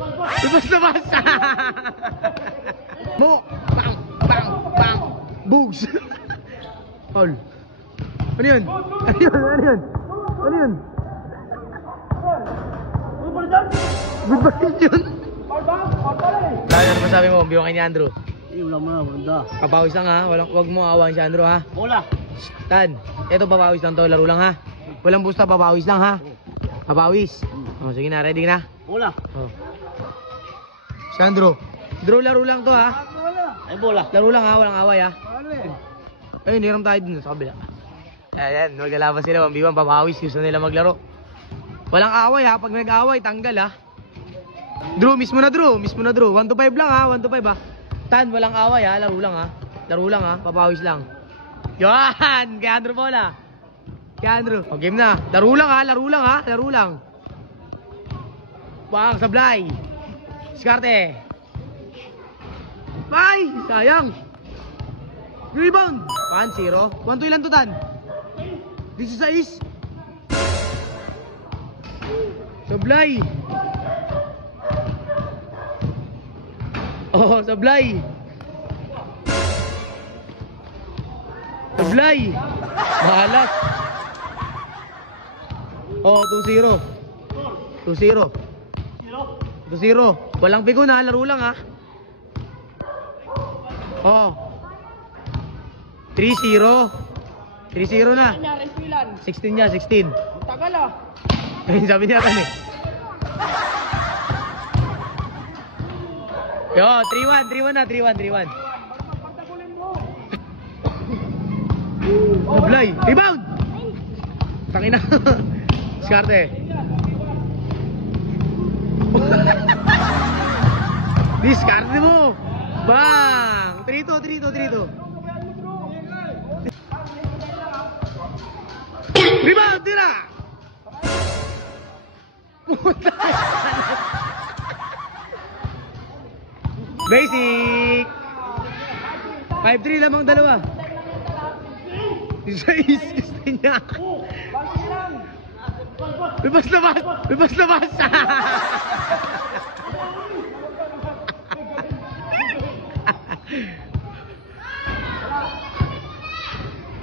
Labas na basta! Mo! Bang! Bang! Bang! Bugs! Paul! Ano yun? Ano yun? Ano yun? Ano yun? Good ba yun? Lalo ano masabi mo? Biyo kay ni Andrew. Wala mo na, wala. Papawis lang ha. Huwag mo awahin si Andrew ha. Wala. Tan, eto papawis lang to. Laro lang ha. Walang busta, papawis lang ha. Papawis. Oh, sige na, ready na? Wala. Oh. Si Andrew. Drew, laro lang to ha. Ay, bola. Laro lang ha, walang away ha. Ano eh? Ayun, hiram tayo dun sa kabila. Ayan, maglalaban sila. 1v1, papawis. Gusto nila maglaro. Walang away ha. Pag nag-away, tanggal ha. Drew, mismo na Drew. Mismo na Drew. 1 to 5 lang ha. 1 to 5 ha. Tan, walang away ha. Laro lang ha. Laro lang ha. Papawis lang. Yan! Kay Andrew bola. Kay Andrew. O, game na. Laro lang ha. Laro lang ha. Laro lang. Bang, sablay. Diskarte. Ay! Sayang. Rebound. 1-0. 1-2 ilan to, Tan? 16. Sablay. Oh, sablay. Sablay. Mahalas. Oh, 2-0. 2-0. 2-0. Walang pigo na, laro lang ha. Oh. 3-0. 3-0 na. 16 niya, 16. Tagal ah. Sabi niya kan eh. Yo, 3-1 na, 3-1. Sablay. Rebound. Tangina. Diskarte. Diskarte mo. Bang. 3-2. Rebound, tira. Puta. Basic. 5-3 lamang dalawa. 6 gusto niya. Bebas na basta.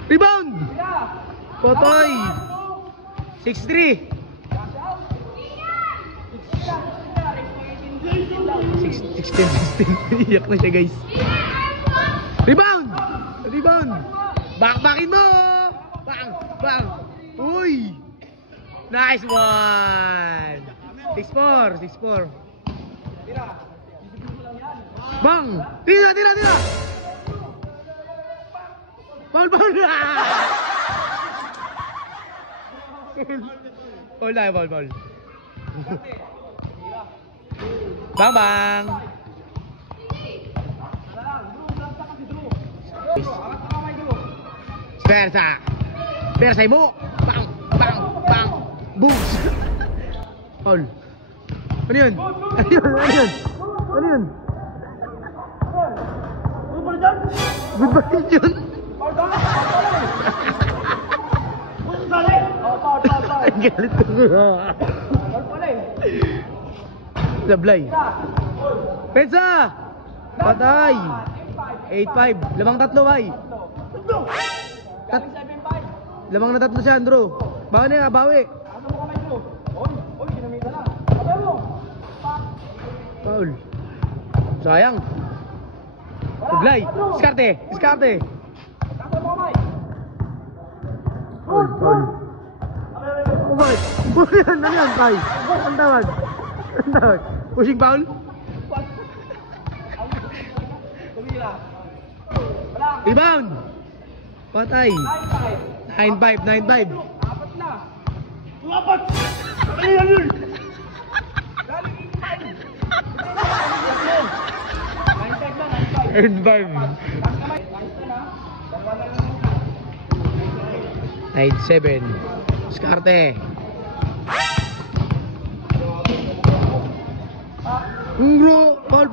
Rebound. Potoy. 6-3. 16. Iyak na siya guys. Rebound. Bakbakin mo. Bang. Uy. Nice one. 6-4. Bang. Tira. Foul. Foul. Bang. Persa mo. Bang. Booms. Foul. Ano yun? Good ba yun? Galit ko. Sablay. Pensa! Patay! 8-5. Lamang tatlo, bay. Lamang na tatlo si Andrew. Bawi na, bawi. Paul. Sayang. Sablay. Diskarte. Paul. Oh my. Ano yan, Pai? Ang tawag. Pushing foul? Rebound. Patay. 9-5. Apat. Ayun. 9-7. Diskarte. Bro, foul.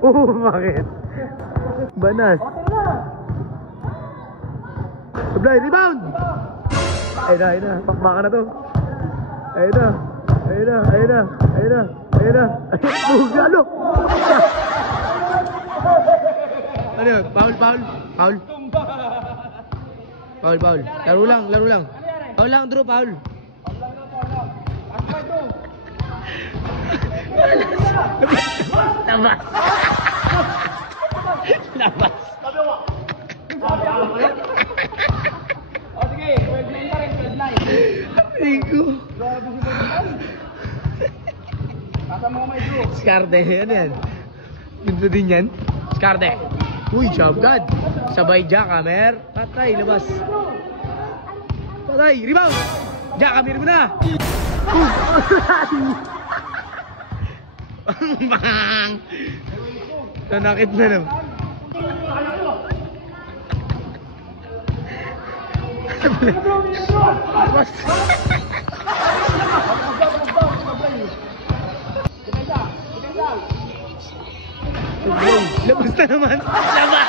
Bakit? Banas. Sablay, rebound. Ayun na, ayun na. Pakbaka na to. Ayun na. Ayun na, ayun na. Ayun na. Ayun na. Ayun na. Ano? Ano yun? Foul, foul. Foul. Foul, foul. Laro lang, laro lang. Foul lang, Drew, foul. Labas. Labas. O sige, 12-9 pa rin, 12-9. Ligo. Kasa mo may Drew. Skarte, ano yan? Ganda din yan. Skarte. Uy, job god. Sabay Jackamer. Patay, labas. Patay, rebound. Jackamer mo na. Bang! Nanakit na naman. Labas. Labas na naman. Labas!